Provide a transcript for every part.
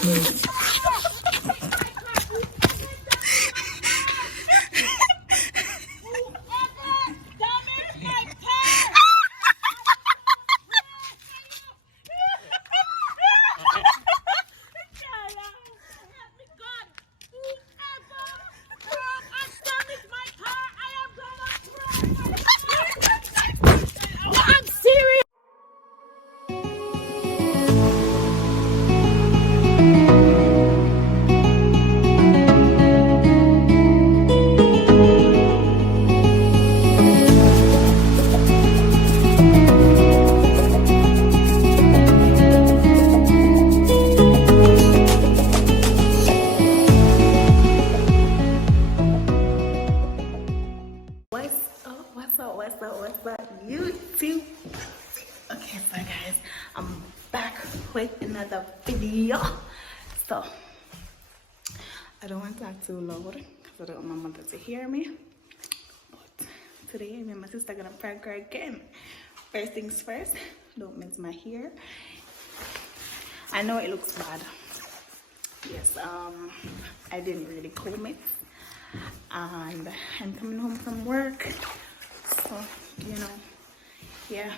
What's up, YouTube? Okay, so guys, I'm back with another video. So, I don't want to talk too loud because I don't want my mother to hear me. But today, me and my sister gonna prank her again. First things first, don't mince my hair. I know it looks bad. Yes, I didn't really comb it. And I'm coming home from work. So, you know, yeah.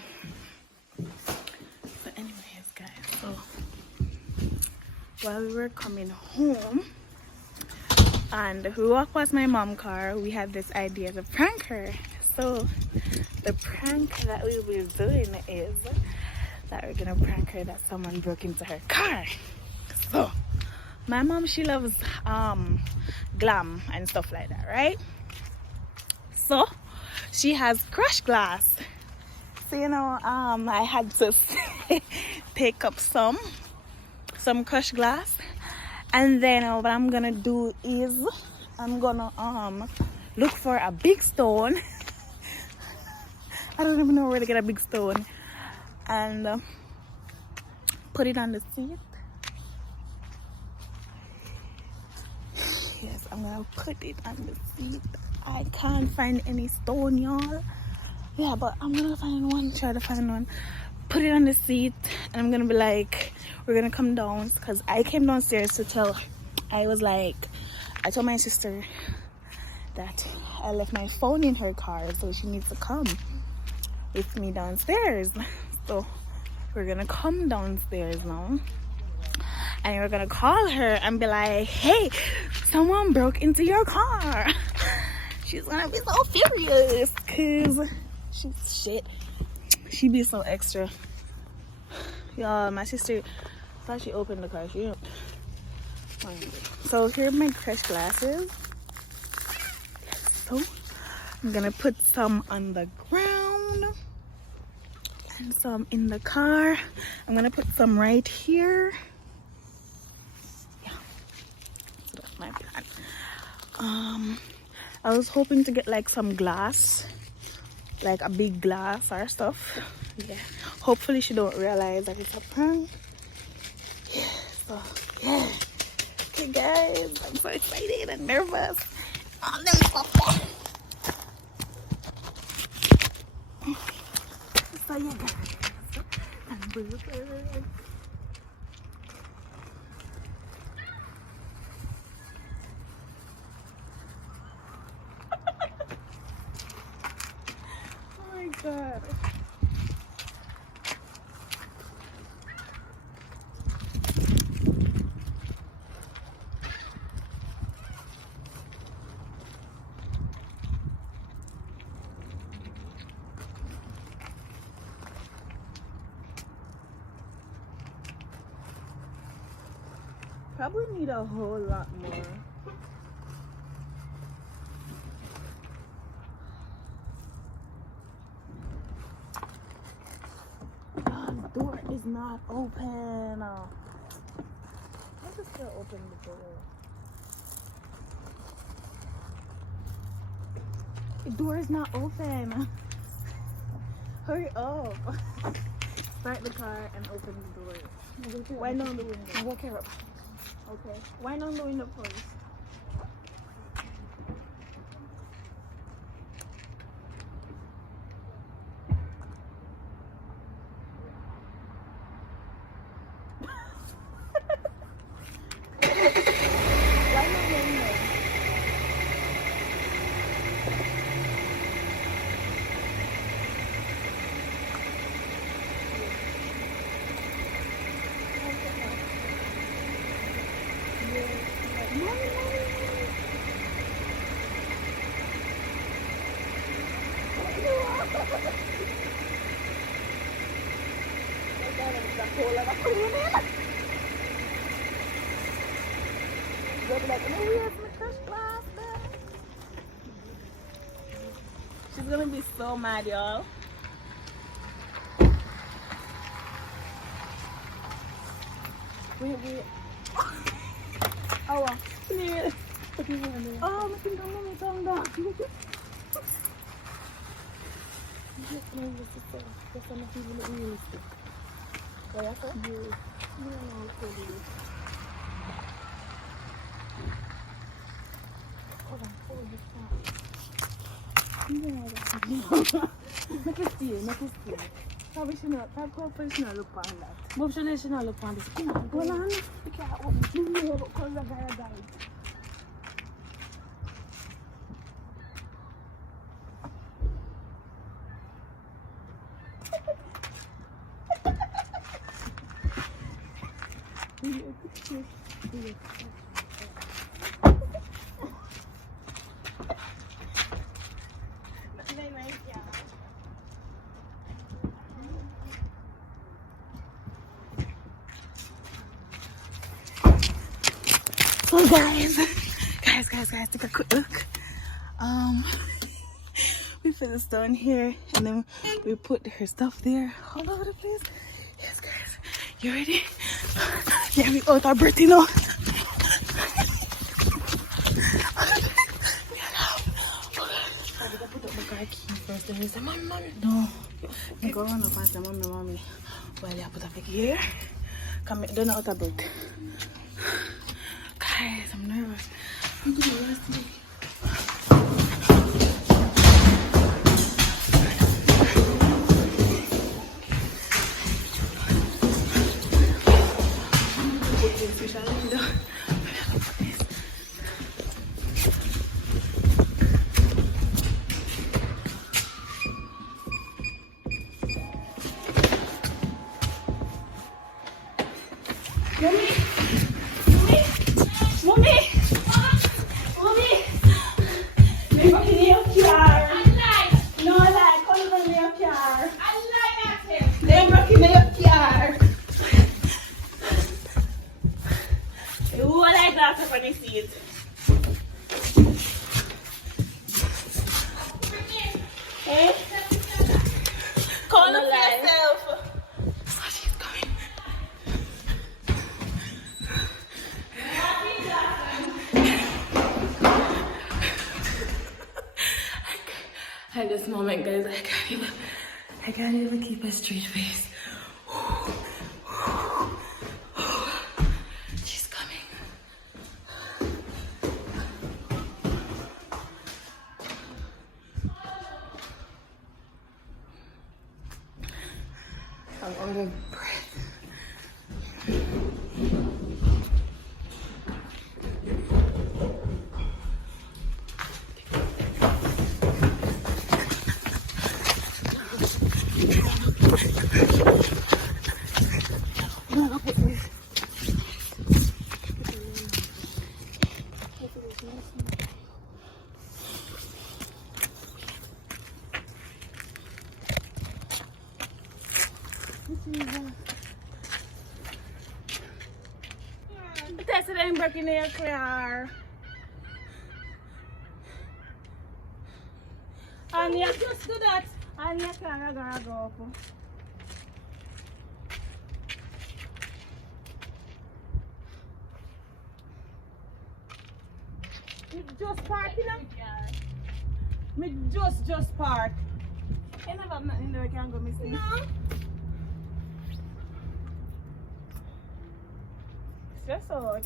But anyways, guys, so while we were coming home and we walked past my mom's car, we had this idea to prank her. So the prank that we were doing is that we're gonna prank her that someone broke into her car. So my mom, she loves glam and stuff like that, right? So she has crushed glass. So you know, I had to pick up some crushed glass, and then what I'm gonna do is I'm gonna look for a big stone. I don't even know where to get a big stone, and put it on the seat. Yes, I'm gonna put it on the seat. I can't find any stone, y'all. Yeah, but I'm gonna find one, try to find one, put it on the seat, and I'm gonna be like, we're gonna come down, because I came downstairs to tell her. I told my sister that I left my phone in her car, so she needs to come with me downstairs. So we're gonna come downstairs now, and we're gonna call her and be like, hey, someone broke into your car. She's gonna be so furious because she be so extra. Y'all, my sister thought she opened the car. She didn't. So here are my crushed glasses. So I'm gonna put some on the ground and some in the car. I'm gonna put some right here. Yeah, so that's my plan. I was hoping to get like some glass, like a big glass or stuff. Yeah, hopefully she don't realize that it's a prank. Yeah, so yeah. Okay guys, I'm so excited and nervous. Oh, let me stop that. So yeah guys, I'm nervous. God. Probably need a whole lot more. Door is not open. Let's just still open the door. The door is not open. Hurry up. Start the car and open the door. Wind down the window. Okay. Okay. Wind down the window first. whole lot of cleaning. She's like, no, where's my crush glass there? She's gonna be so mad, y'all. Wait. Oh, please. Oh, my finger, mommy, tongue down. That's not even realistic. What you say? Yes. No, Make it stay. Probably should not look on that. But she not look on this. Well, I'm not open. You because the guy died. So guys, take a quick look. We put this down here and then we put her stuff there all over the place. Yes guys, you ready? Yeah, we out our breath, you know. No, you go run up and say, mommy, well, you put up here. Come here, don't out of bed. Guys, I'm nervous. I'm gonna rest me. At this moment, guys, I can't even keep a straight face. She's coming. I'm out of breath. That's it, ain't breaking their car. And you just do that, and your car gonna go up. You just park, you know? Me just park. You never have nothing there, can go missing. No. Stress out.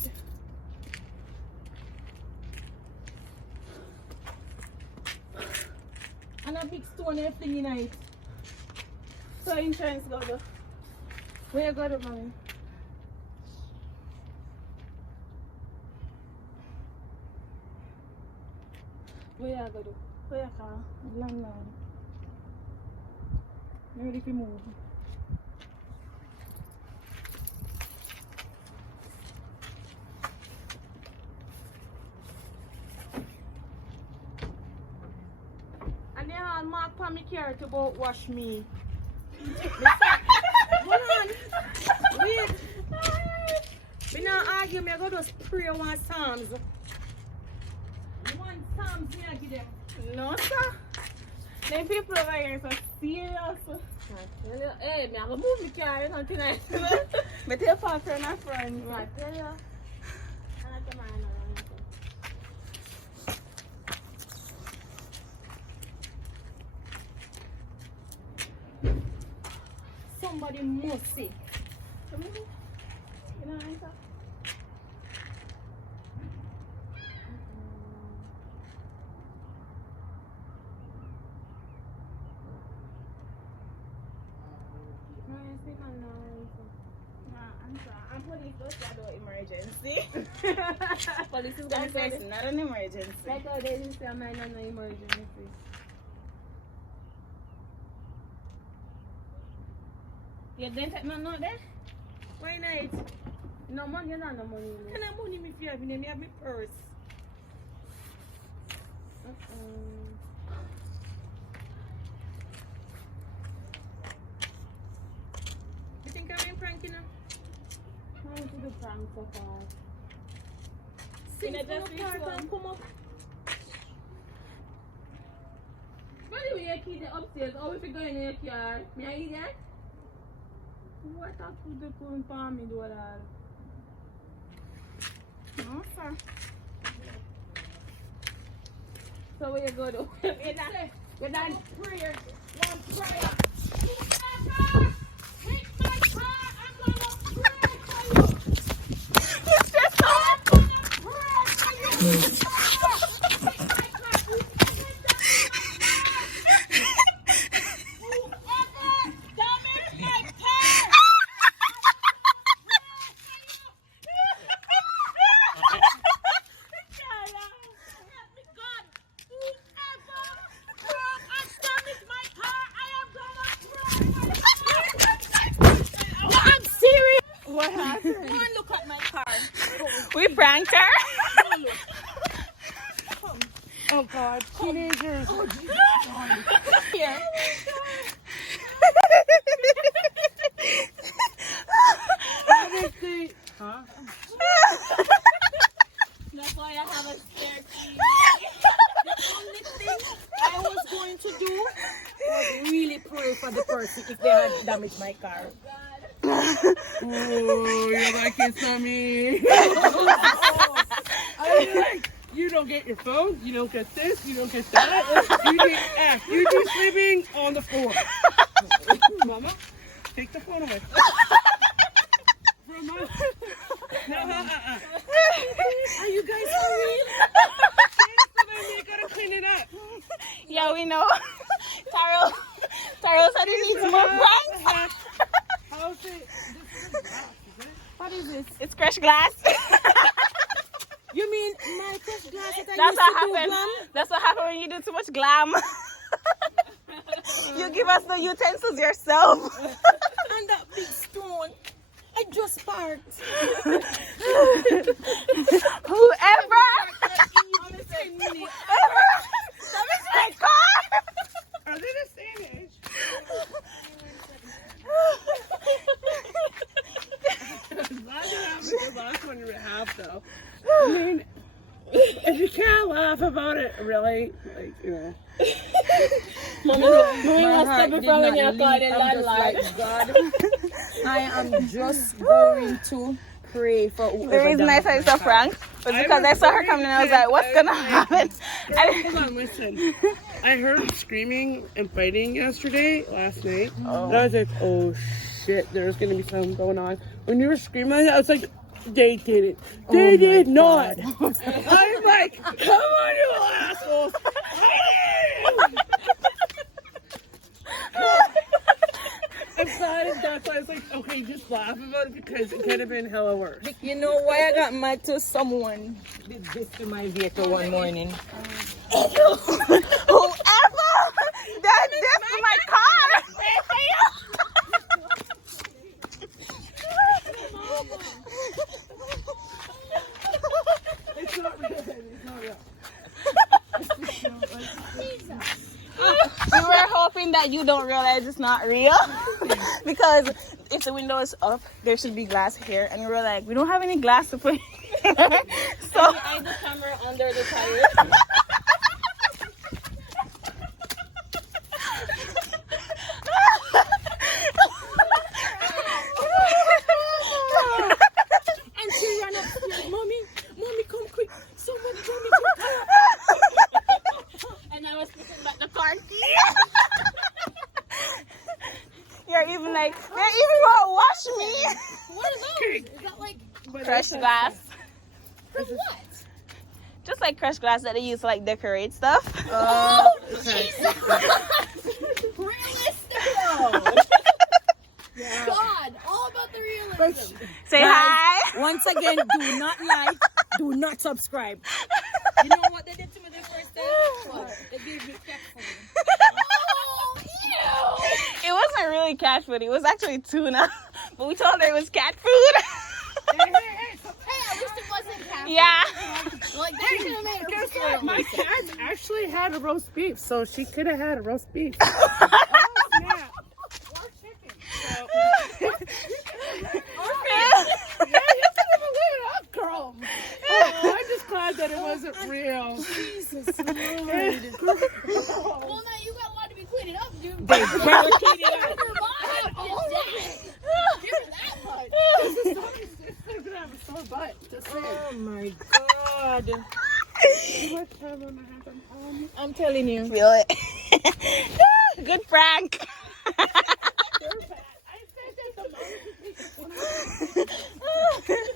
And a big stone and fling in it. So insurance go to. Where you go to, mommy? Where you go to? Where you car? Long. You ready to move? And they have mark for me care to go wash me. Hold on. just pray one Psalms. One Psalms, yeah, give them. No, sir. Them people over here so serious. Hey, me have a movie car, you know, tonight. But you're far from my friends. I tell you. Somebody must say. You know, answer. And police don't do emergency. Police is gonna say It's not an emergency. like how they didn't say I might not know emergency. You didn't take my note there? Why not? No money, you don't have no money. Can I money if you have me? I have my purse. You think I'm being pranking now? How to do prank so far? Sing You know, from just the car this one. and come up. By the way, your key is upstairs. Oh, if you go in your car, may I eat that? What a good cool for me do that? No, sir. So where you go though? You're not prayer. One prayer. Take my car. I'm gonna pray for you. It's just I'm gonna pray for you. Take my car. Whoever damaged my car. What happened? Go and look at my car. We pranked her. Oh God, teenagers. Here. Huh? That's why I have a spare key. The only thing I was going to do was really pray for the person if they had damaged my car. Oh, you're like it's on me. You don't get your phone, you don't get this, you don't get that. You get F. You're just sleeping on the floor. Mama, take the phone away. Mama. No, Are you guys for real? you gotta clean it up. Yeah, we know. Taro said he needs more pranks. How's it? What is this? It's crushed glass. You mean my fresh glass that I That's used what to do happens. glam? That's what happens when you do too much glam. You give us the utensils yourself. And that big stone. I just parked. Whoever Minute. damaged my car. Are they the same age? Glad you have the last one you have though. I mean, if you can't laugh about it, really, like, you know. Mommy was stepping from when you called the landlord. God, I am just going to pray for The whoever reason I said it's a prank was because I saw her coming and I was like, what's gonna happen? Hold on, listen. I heard screaming and fighting last night. And I was like, oh shit, there's gonna be something going on. When you were screaming, I was like, they did it. They did not. I'm like, come on, you assholes. I'm glad that's why I was like, okay, just laugh about it because it could have been hella worse. You know why I got mad to someone did this to my vehicle one morning? Whoever did this to my car. It's not real. It's not real. We were hoping that you don't realize it's not real. Because if the window is up, there should be glass here. And we were like, we don't have any glass to put. So I the camera under the tire. And she ran upstairs. Mommy, come quick. Someone told me to tire. And I was putting back the car key. you're even gonna wash me. What are those? Is that like Crushed glass. for what? Just like crushed glass that they use to like decorate stuff. Realistic though. God, all about the realism. Say hi. Once again, do not like, do not subscribe. You know what they did to me the first day? What? They gave me cat food. Oh, ew. It wasn't really cat food. It was actually tuna. But we told her it was cat food. Hey, at least it wasn't cat. Yeah. Like they should have made it Guess real. what? My cat actually had a roast beef, so she could have had a roast beef. Snap. Or chicken. So. Yeah, you could have lit it up, girl. Oh, I'm just glad that it wasn't real. Jesus Lord. Well, now you got a lot to be cleaning up, dude. They better clean it up. Your mom did that. Give her that much. It's still gonna have a sore butt. Just saying. Oh my God. What time am I having? I'm telling you. Feel it. Good prank. You're bad. I said that the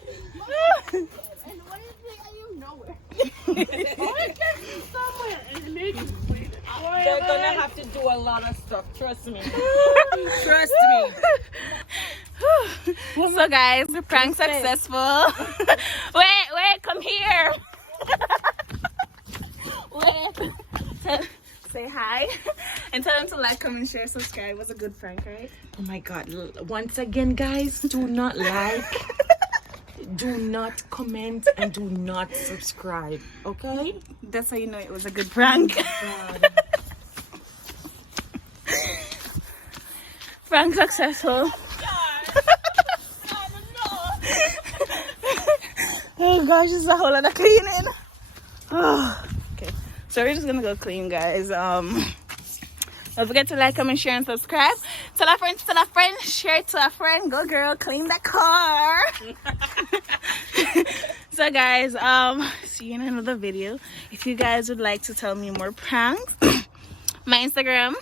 moment. And what is it? You nowhere. I get you somewhere and it makes you clean it. They're gonna have to do a lot of stuff. Trust me. Trust me. So guys, the prank successful. Wait, come here. Wait. Say hi and tell them to like, comment, share, subscribe. It was a good prank, right? Oh my God. Once again, guys, do not like, do not comment, and do not subscribe. Okay? That's how you know it was a good prank. Prank successful. Oh gosh, this is a whole lot of cleaning. Oh, okay, so we're just gonna go clean, guys. Don't forget to like, comment, share, and subscribe. Tell a friend, share it to a friend. Go girl, clean that car. So guys, see you in another video. If you guys would like to tell me more pranks, my Instagram,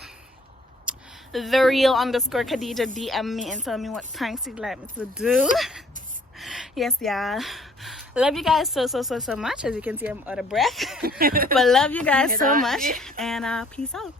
_Khadija, DM me and tell me what pranks you'd like me to do. Yes, yeah. Love you guys so much. As you can see, I'm out of breath. But love you guys so much. And peace out.